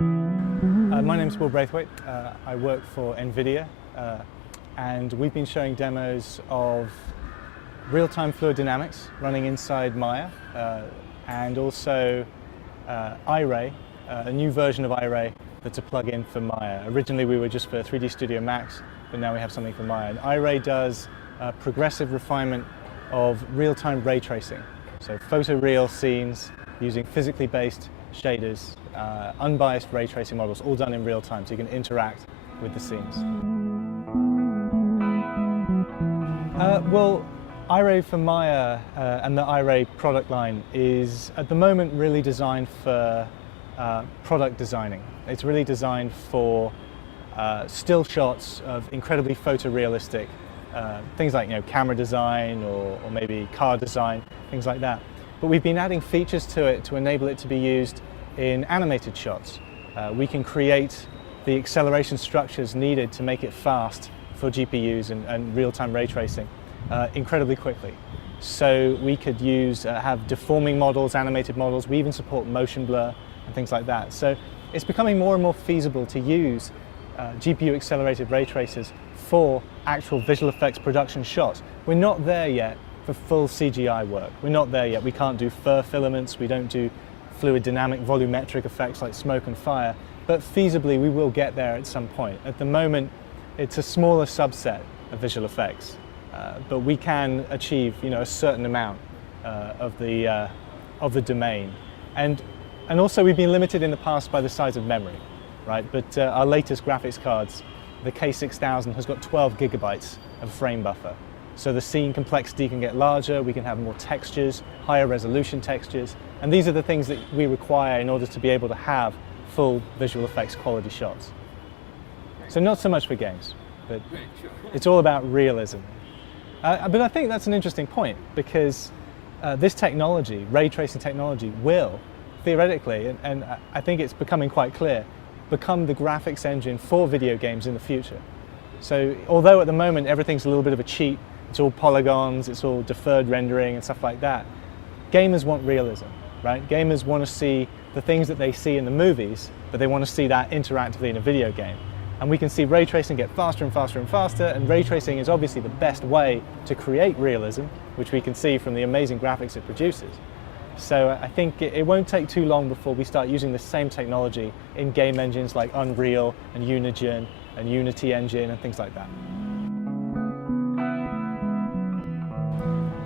My name's Wil Braithwaite. I work for NVIDIA and we've been showing demos of real-time fluid dynamics running inside Maya and also IRay, a new version of IRay that's a plug-in for Maya. Originally we were just for 3D Studio Max, but now we have something for Maya. And IRay does progressive refinement of real-time ray tracing. So photoreal scenes using physically based shaders, unbiased ray tracing models, all done in real time, so you can interact with the scenes. Well, IRay for Maya and the IRay product line is at the moment really designed for product designing. It's really designed for still shots of incredibly photorealistic things like camera design or maybe car design, things like that. But we've been adding features to it to enable it to be used in animated shots. We can create the acceleration structures needed to make it fast for GPUs and real-time ray tracing incredibly quickly. So we could have deforming models, animated models. We even support motion blur and things like that. So it's becoming more and more feasible to use GPU accelerated ray tracers for actual visual effects production shots. We're not there yet for full CGI work. We're not there yet. We can't do fur filaments, we don't do fluid dynamic volumetric effects like smoke and fire, but feasibly we will get there at some point. At the moment it's a smaller subset of visual effects, but we can achieve a certain amount of the domain. And also we've been limited in the past by the size of memory, right? But our latest graphics cards, the K6000, has got 12 gigabytes of frame buffer. So the scene complexity can get larger, we can have more textures, higher resolution textures, and these are the things that we require in order to be able to have full visual effects quality shots. So not so much for games, but it's all about realism. But I think that's an interesting point, because this technology, ray tracing technology, will theoretically, and I think it's becoming quite clear, become the graphics engine for video games in the future. So although at the moment everything's a little bit of a cheat, it's all polygons, it's all deferred rendering and stuff like that, gamers want realism, right? Gamers want to see the things that they see in the movies, but they want to see that interactively in a video game. And we can see ray tracing get faster and faster and faster, and ray tracing is obviously the best way to create realism, which we can see from the amazing graphics it produces. So I think it won't take too long before we start using the same technology in game engines like Unreal and Unigine and Unity Engine and things like that.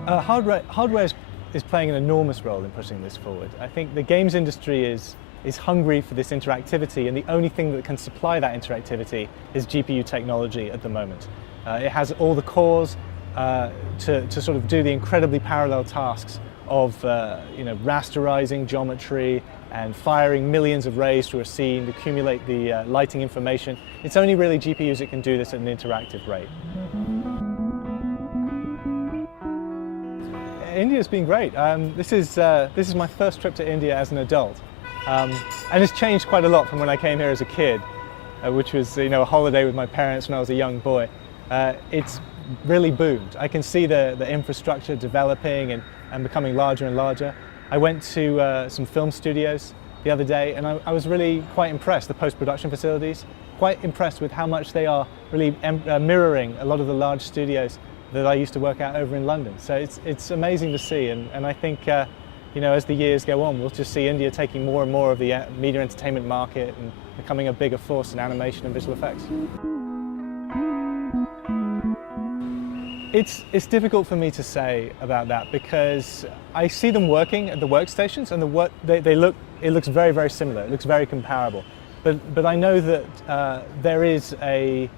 Hardware is playing an enormous role in pushing this forward. I think the games industry is hungry for this interactivity, and the only thing that can supply that interactivity is GPU technology at the moment. It has all the cores to sort of do the incredibly parallel tasks of rasterizing geometry and firing millions of rays through a scene to accumulate the lighting information. It's only really GPUs that can do this at an interactive rate. India's been great. This is my first trip to India as an adult, and it's changed quite a lot from when I came here as a kid, which was a holiday with my parents when I was a young boy. It's really boomed. I can see the infrastructure developing and becoming larger and larger. I went to some film studios the other day, and I was really quite impressed, the post-production facilities, quite impressed with how much they are really mirroring a lot of the large studios that I used to work at over in London. So it's amazing to see, and I think as the years go on, we'll just see India taking more and more of the media entertainment market and becoming a bigger force in animation and visual effects. It's difficult for me to say about that, because I see them working at the workstations, and it looks very, very similar. It looks very comparable. But I know that there is an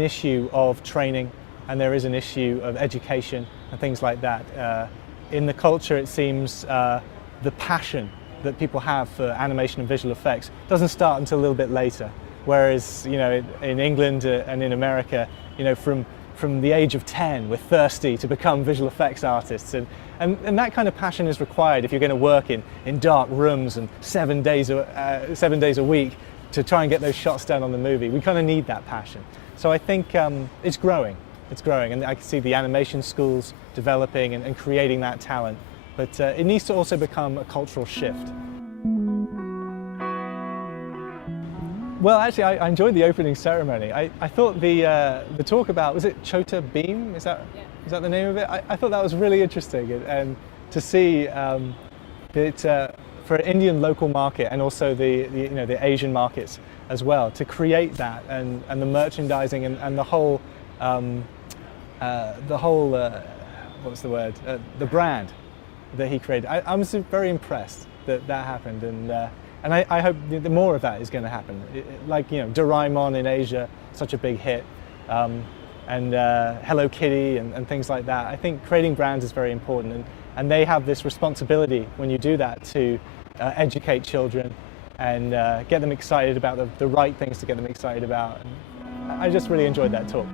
issue of training, and there is an issue of education and things like that. In the culture, it seems the passion that people have for animation and visual effects doesn't start until a little bit later. Whereas, in England and in America, from the age of 10, we're thirsty to become visual effects artists. And that kind of passion is required if you're going to work in dark rooms and 7 days a week to try and get those shots done on the movie. We kind of need that passion. So I think it's growing. It's growing, and I can see the animation schools developing and creating that talent. But it needs to also become a cultural shift. Well, actually, I enjoyed the opening ceremony. I thought the talk about, was it Chota Beam? Is that the name of it? I thought that was really interesting, and to see that for an Indian local market and also the Asian markets as well, to create that and the merchandising and the whole what's the word? The brand that he created. I was very impressed that happened, and I hope more of that is going to happen. Like, Doraemon in Asia, such a big hit, and Hello Kitty and things like that. I think creating brands is very important, and they have this responsibility when you do that to educate children and get them excited about the right things to get them excited about. And I just really enjoyed that talk.